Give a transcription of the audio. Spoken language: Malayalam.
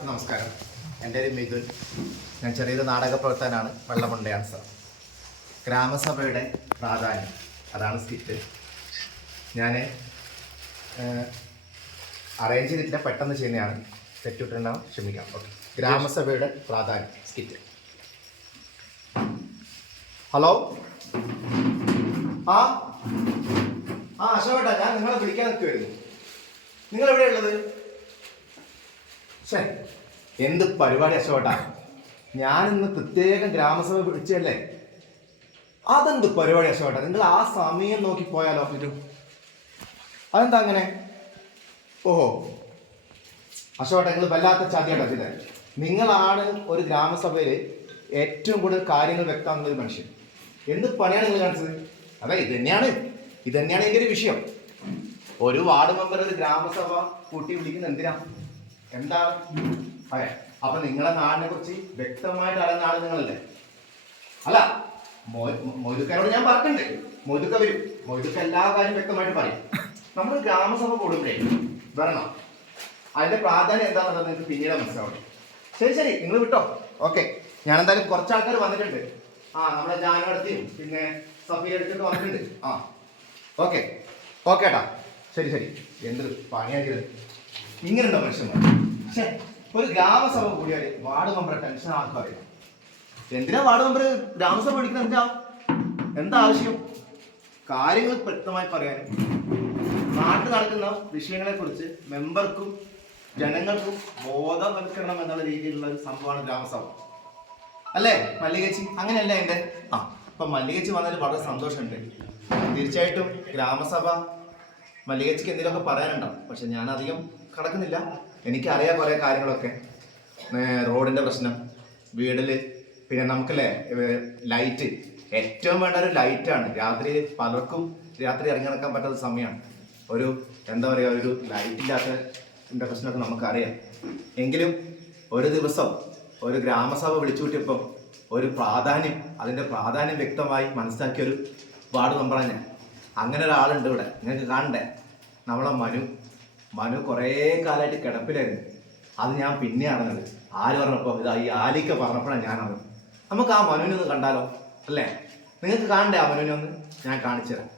നമസ്കാരം. എന്റെ പേര് മിഥുൻ. ഞാൻ ചെറിയൊരു നാടക പ്രവർത്തനാണ് വെള്ളമുണ്ടയാണ് സാർ. ഗ്രാമസഭയുടെ പ്രാധാന്യം. അതാണ് സ്കിറ്റ് ഞാൻ അറേഞ്ച് ചെയ്തിട്ടില്ല. പെട്ടെന്ന് ചെയ്യുന്നതാണ്. തെറ്റിട്ടുണ്ടാവും. ക്ഷമിക്കാം. ഓക്കെ. ഗ്രാമസഭയുടെ പ്രാധാന്യം. Skit hello? ആ? ആ അശോകേട്ടാ ഞാൻ നിങ്ങളെ വിളിക്കാൻ നിൽക്കുമായിരുന്നു നിങ്ങൾ എവിടെയുള്ളത് ഛേ, എന്ത് പരിപാടി അശോട്ടാ ഞാൻ ഇന്ന് പ്രത്യേകം ഗ്രാമസഭ വിളിച്ചല്ലേ അതെന്ത് പരിപാടി അശോട്ടാ നിങ്ങൾ ആ സമയം നോക്കി പോയാലോ ഒരു അതെന്താ അങ്ങനെ? ഓഹോ. അശോട്ട നിങ്ങൾ വല്ലാത്ത ചതിയാട്ടോ ചില നിങ്ങളാണ് ഒരു ഗ്രാമസഭയിൽ ഏറ്റവും കൂടുതൽ കാര്യങ്ങൾ വ്യക്തമാകുന്ന ഒരു മനുഷ്യൻ. എന്ത് പണിയാണ് നിങ്ങൾ കാണിച്ചത്? അതെ ഇത് തന്നെയാണ്. ഇത് തന്നെയാണ് എന്റെ ഒരു വിഷയം. ഒരു വാർഡ് മെമ്പർ ഒരു ഗ്രാമസഭ കൂട്ടി വിളിക്കുന്ന എന്തിനാ? എന്താണ്? അതെ. അപ്പൊ നിങ്ങളെ നാടിനെ കുറിച്ച് വ്യക്തമായിട്ട് അറിയുന്ന ആൾ നിങ്ങളല്ലേ? അല്ല മൊയ്തുക്കനോട് ഞാൻ പറഞ്ഞിട്ടുണ്ട്. മൊയ്തുക്ക വരും. മൊയ്തുക്ക എല്ലാ കാര്യം വ്യക്തമായിട്ട് പറയും. നമ്മൾ ഗ്രാമസഭ കൂടുമ്പോഴേ വരണം. അതിന്റെ പ്രാധാന്യം എന്താണെന്നുള്ളത് നിങ്ങൾക്ക് പിന്നീട് മനസ്സിലാവും. ശരി ശരി. നിങ്ങൾ വിട്ടോ? ഓക്കെ. ഞാൻ എന്തായാലും കുറച്ച് ആൾക്കാർ വന്നിട്ടുണ്ട്. ആ നമ്മളെ ജാനടുത്തിയും പിന്നെ സഫീർ എടുത്തിട്ട് വന്നിട്ടുണ്ട്. ആ. ഓക്കെ. ഓക്കെ ഏട്ടാ ശരി ശരി. എന്ത് പണിയാക്കിയത് ഇങ്ങനെയുണ്ടോ മനുഷ്യന്മാർ? ഒരു ഗ്രാമസഭ കൂടിയാൽ വാർഡ് മെമ്പർ ടെൻഷൻ ആർക്കും അറിയാം എന്തിനാ വാർഡ് മെമ്പർ ഗ്രാമസഭ വിളിക്കുന്നത് എന്താ? എന്താ ആവശ്യം? കാര്യങ്ങൾ വ്യക്തമായി പറയാനും. നാട്ടിൽ നടക്കുന്ന വിഷയങ്ങളെ കുറിച്ച് മെമ്പർക്കും ജനങ്ങൾക്കും ബോധവൽക്കരണം എന്നുള്ള രീതിയിലുള്ള ഒരു സംഭവമാണ് ഗ്രാമസഭ. അല്ലേ മല്ലികച്ചി? അങ്ങനെയല്ലേ എന്റെ? ആ അപ്പൊ മല്ലികച്ചി വന്നതിൽ വളരെ സന്തോഷമുണ്ട്. തീർച്ചയായിട്ടും ഗ്രാമസഭ മല്ലികച്ചിക്ക് എന്തെങ്കിലുമൊക്കെ പറയാനുണ്ടാവും പക്ഷെ ഞാനധികം കടക്കുന്നില്ല. എനിക്കറിയാം കുറേ കാര്യങ്ങളൊക്കെ. റോഡിന്റെ പ്രശ്നം വീടിൽ. പിന്നെ നമുക്കല്ലേ ലൈറ്റ്. ഏറ്റവും വേണ്ട ഒരു ലൈറ്റാണ്. രാത്രി പലർക്കും രാത്രി ഇറങ്ങി നടക്കാൻ പറ്റാത്ത സമയമാണ് ഒരു എന്താ പറയുക ഒരു ലൈറ്റ് ഇല്ലാത്തതിന്റെ പ്രശ്നമൊക്കെ നമുക്കറിയാം. എങ്കിലും ഒരു ദിവസം ഒരു ഗ്രാമസഭ വിളിച്ചു കൂട്ടിയപ്പോൾ ഒരു പ്രാധാന്യം അതിന്റെ പ്രാധാന്യം വ്യക്തമായി മനസ്സിലാക്കിയ ഒരു വാർഡ് മെമ്പറാണ് ഞാൻ. അങ്ങനെ ഒരാളുണ്ട് ഇവിടെ. നിങ്ങൾക്ക് കാണണ്ടേ? നമ്മളെ മനു. മനു കുറേ കാലമായിട്ട് കിടപ്പിലായിരുന്നു. അത് ഞാൻ പിന്നെ അറിഞ്ഞത്. ആര് പറഞ്ഞപ്പോൾ? ഇതാ ഈ ആലിക്ക പറഞ്ഞപ്പോഴാണ് ഞാൻ അറിഞ്ഞത്. നമുക്ക് ആ മനുവിനെ ഒന്ന് കണ്ടാലോ? അല്ലേ? നിങ്ങൾക്ക് കാണണ്ടേ ആ മനുവിനെ ഒന്ന്? ഞാൻ കാണിച്ചു തരാം